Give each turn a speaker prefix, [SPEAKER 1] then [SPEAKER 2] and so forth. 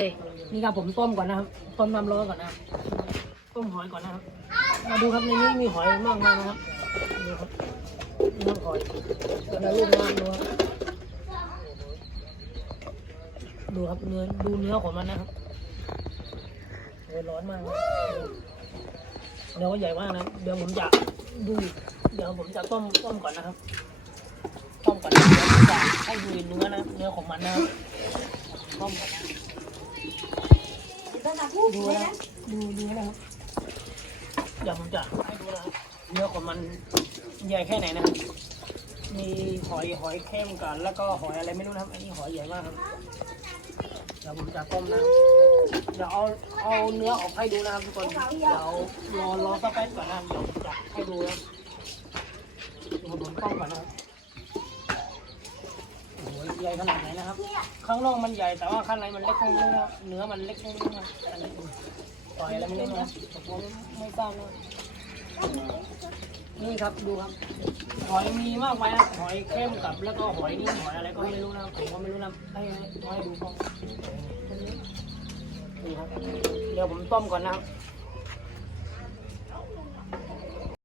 [SPEAKER 1] เอ้ยนี่ครับผมต้มก่อนนะครับ ต้มน้ำร้อนก่อนนะครับ ต้มหอยก่อนนะครับ มาดูครับในนี้มีหอยมากมายนะครับดูครับนี่ครับหอยเดี๋ยวเราลูกน้ำดูครับดูครับเนื้อดูเนื้อของมันนะครับโอ้ยร้อนมากเนื้อก็ใหญ่มากนะ เดี๋ยวผมจะดู เดี๋ยวผมจะต้มต้มก่อนนะครับ ต้มก่อนนะเดี๋ยวผมจะให้ดูเนื้อนะ เนื้อของมันนะครับต้มก่อนนะ ดูนะดูดูนะครับเดี๋ยวผมจะให้ดูนะครับเนื้อของมันใหญ่แค่ไหนนะครับ มีหอยหอยเข้มกัน แล้วก็หอยอะไรไม่รู้นะครับ อันนี้หอยใหญ่มากครับ เดี๋ยวผมจะต้มนะ เดี๋ยวเอาเอาเนื้อออกให้ดูนะครับทุกคน เดี๋ยวรอรอสักแป๊บก่อนนะครับเดี๋ยวผมจะให้ดูนะเดี๋ยวผมต้มก่อนนะครับ ใหญ่ขนาดไหนนะครับ ข้างนอกมันใหญ่แต่ว่าข้างในมันเล็กนิดนึงนะครับเนื้อมันเล็กนิดนึงนะครับอันนี้ปล่อยอะไรไม่ได้นะผมไม่ทราบนะนี่ครับดูครับ หอยมีมากมายนะหอยเข้มกับแล้วก็หอยนี่หอยอะไรก็ไม่รู้นะผมก็ไม่รู้นะให้ให้ให้ดูก่อนนี่ครับเดี๋ยวผมต้มก่อนนะครับ